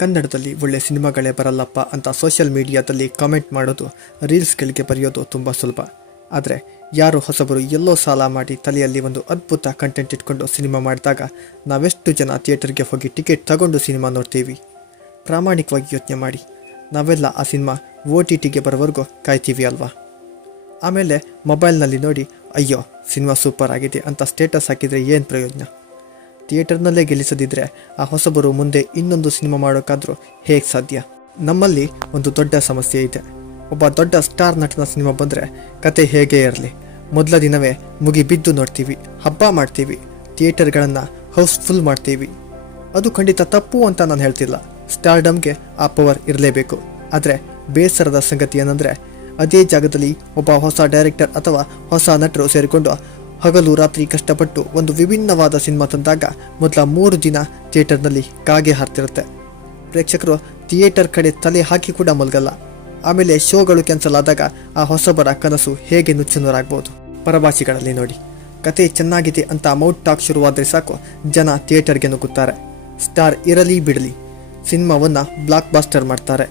ಕನ್ನಡದಲ್ಲಿ ಒಳ್ಳೆ ಸಿನಿಮಾಗಳೇ ಬರಲ್ಲಪ್ಪ ಅಂತ ಸೋಷಿಯಲ್ ಮೀಡಿಯಾದಲ್ಲಿ ಕಾಮೆಂಟ್ ಮಾಡೋದು, ರೀಲ್ಸ್ಗಳಿಗೆ ಬರೆಯೋದು ತುಂಬ ಸುಲಭ. ಆದರೆ ಯಾರು ಹೊಸಬರು ಎಲ್ಲೋ ಸಾಲ ಮಾಡಿ ತಲೆಯಲ್ಲಿ ಒಂದು ಅದ್ಭುತ ಕಂಟೆಂಟ್ ಇಟ್ಕೊಂಡು ಸಿನಿಮಾ ಮಾಡಿದಾಗ ನಾವೆಷ್ಟು ಜನ ಥಿಯೇಟರ್ಗೆ ಹೋಗಿ ಟಿಕೆಟ್ ತಗೊಂಡು ಸಿನಿಮಾ ನೋಡ್ತೀವಿ? ಪ್ರಾಮಾಣಿಕವಾಗಿ ಯೋಚನೆ ಮಾಡಿ. ನಾವೆಲ್ಲ ಆ ಸಿನಿಮಾ OTTಗೆ ಬರೋವರೆಗೂ ಕಾಯ್ತೀವಿ ಅಲ್ವಾ? ಆಮೇಲೆ ಮೊಬೈಲ್ನಲ್ಲಿ ನೋಡಿ, ಅಯ್ಯೋ ಸಿನಿಮಾ ಸೂಪರ್ ಆಗಿದೆ ಅಂತ ಸ್ಟೇಟಸ್ ಹಾಕಿದರೆ ಏನು ಪ್ರಯೋಜನ? ಥಿಯೇಟರ್ನಲ್ಲೇ ಗೆಲ್ಲಿಸದಿದ್ದರೆ ಆ ಹೊಸಬರು ಮುಂದೆ ಇನ್ನೊಂದು ಸಿನಿಮಾ ಮಾಡೋಕ್ಕಾದರೂ ಹೇಗೆ ಸಾಧ್ಯ? ನಮ್ಮಲ್ಲಿ ಒಂದು ದೊಡ್ಡ ಸಮಸ್ಯೆ ಇದೆ. ಒಬ್ಬ ದೊಡ್ಡ ಸ್ಟಾರ್ ನಟನ ಸಿನಿಮಾ ಬಂದರೆ ಕತೆ ಹೇಗೇ ಇರಲಿ, ಮೊದಲ ದಿನವೇ ಮುಗಿಬಿದ್ದು ನೋಡ್ತೀವಿ, ಹಬ್ಬ ಮಾಡ್ತೀವಿ, ಥಿಯೇಟರ್ಗಳನ್ನು ಹೌಸ್ಫುಲ್ ಮಾಡ್ತೀವಿ. ಅದು ಖಂಡಿತ ತಪ್ಪು ಅಂತ ನಾನು ಹೇಳ್ತಿಲ್ಲ. ಸ್ಟಾರ್ಡಮ್ಗೆ ಆ ಪವರ್ ಇರಲೇಬೇಕು. ಆದರೆ ಬೇಸರದ ಸಂಗತಿ ಏನಂದರೆ, ಅದೇ ಜಾಗದಲ್ಲಿ ಒಬ್ಬ ಹೊಸ ಡೈರೆಕ್ಟರ್ ಅಥವಾ ಹೊಸ ನಟರು ಸೇರಿಕೊಂಡು ಹಗಲು ರಾತ್ರಿ ಕಷ್ಟಪಟ್ಟು ಒಂದು ವಿಭಿನ್ನವಾದ ಸಿನಿಮಾ ತಂದಾಗ ಮೊದಲ 3 ದಿನ ಥಿಯೇಟರ್ನಲ್ಲಿ ಕಾಗೆ ಹಾರ್ತಿರುತ್ತೆ. ಪ್ರೇಕ್ಷಕರು ಥಿಯೇಟರ್ ಕಡೆ ತಲೆ ಹಾಕಿ ಕೂಡ ಮಲಗಲ್ಲ. ಆಮೇಲೆ ಶೋಗಳು ಕ್ಯಾನ್ಸಲ್ ಆದಾಗ ಆ ಹೊಸಬರ ಕನಸು ಹೇಗೆ ನುಚ್ಚುನೂರಾಗ್ಬೋದು? ಪರಭಾಷೆಗಳಲ್ಲಿ ನೋಡಿ, ಕತೆ ಚೆನ್ನಾಗಿದೆ ಅಂತ ಮೌತ್ ಟಾಕ್ ಶುರುವಾದರೆ ಸಾಕು, ಜನ ಥಿಯೇಟರ್ಗೆ ನುಗ್ಗುತ್ತಾರೆ. ಸ್ಟಾರ್ ಇರಲಿ ಬಿಡಲಿ, ಸಿನಿಮಾವನ್ನು ಬ್ಲಾಕ್ ಬಾಸ್ಟರ್ ಮಾಡ್ತಾರೆ.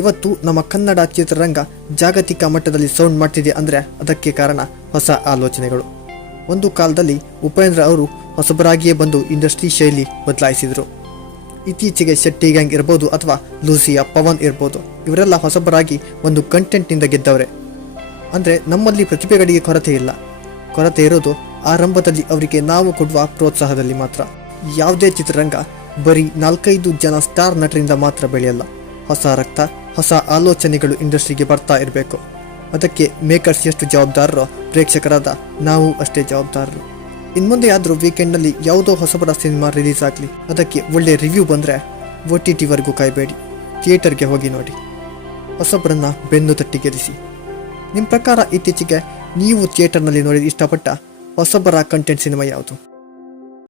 ಇವತ್ತು ನಮ್ಮ ಕನ್ನಡ ಚಿತ್ರರಂಗ ಜಾಗತಿಕ ಮಟ್ಟದಲ್ಲಿ ಸೌಂಡ್ ಮಾಡ್ತಿದೆ ಅಂದರೆ ಅದಕ್ಕೆ ಕಾರಣ ಹೊಸ ಆಲೋಚನೆಗಳು. ಒಂದು ಕಾಲದಲ್ಲಿ ಉಪೇಂದ್ರ ಅವರು ಹೊಸಬರಾಗಿಯೇ ಬಂದು ಇಂಡಸ್ಟ್ರಿ ಶೈಲಿ ಬದಲಾಯಿಸಿದರು. ಇತ್ತೀಚೆಗೆ ಶೆಟ್ಟಿ ಗ್ಯಾಂಗ್ ಇರ್ಬೋದು ಅಥವಾ ಲೂಸಿಯಾ, ಪವನ್ ಇರ್ಬೋದು, ಇವರೆಲ್ಲ ಹೊಸಬರಾಗಿ ಒಂದು ಕಂಟೆಂಟ್ನಿಂದ ಗೆದ್ದವರೇ. ಅಂದರೆ ನಮ್ಮಲ್ಲಿ ಪ್ರತಿಭೆಗಳಿಗೆ ಕೊರತೆ ಇಲ್ಲ. ಕೊರತೆ ಇರೋದು ಆರಂಭದಲ್ಲಿ ಅವರಿಗೆ ನಾವು ಕೊಡುವ ಪ್ರೋತ್ಸಾಹದಲ್ಲಿ ಮಾತ್ರ. ಯಾವುದೇ ಚಿತ್ರರಂಗ ಬರೀ 4-5 ಜನ ಸ್ಟಾರ್ ನಟರಿಂದ ಮಾತ್ರ ಬೆಳೆಯಲ್ಲ. ಹೊಸ ರಕ್ತ, ಹೊಸ ಆಲೋಚನೆಗಳು ಇಂಡಸ್ಟ್ರಿಗೆ ಬರ್ತಾ ಇರಬೇಕು. ಅದಕ್ಕೆ ಮೇಕರ್ಸ್ ಎಷ್ಟು ಜವಾಬ್ದಾರರೋ, ಪ್ರೇಕ್ಷಕರಾದ ನಾವು ಅಷ್ಟೇ ಜವಾಬ್ದಾರರು. ಇನ್ಮುಂದೆ ಆದರೂ ವೀಕೆಂಡ್ನಲ್ಲಿ ಯಾವುದೋ ಹೊಸಬರ ಸಿನಿಮಾ ರಿಲೀಸ್ ಆಗಲಿ, ಅದಕ್ಕೆ ಒಳ್ಳೆ ರಿವ್ಯೂ ಬಂದರೆ OTTವರೆಗೂ ಕಾಯಬೇಡಿ, ಥಿಯೇಟರ್ಗೆ ಹೋಗಿ ನೋಡಿ. ಹೊಸಬರನ್ನು ಬೆನ್ನು ತಟ್ಟಿ ಗೆಲ್ಲಿಸಿ. ನಿಮ್ಮ ಪ್ರಕಾರ ಇತ್ತೀಚೆಗೆ ನೀವು ಥಿಯೇಟರ್ನಲ್ಲಿ ನೋಡಿ ಇಷ್ಟಪಟ್ಟ ಹೊಸಬರ ಕಂಟೆಂಟ್ ಸಿನಿಮಾ ಯಾವುದು?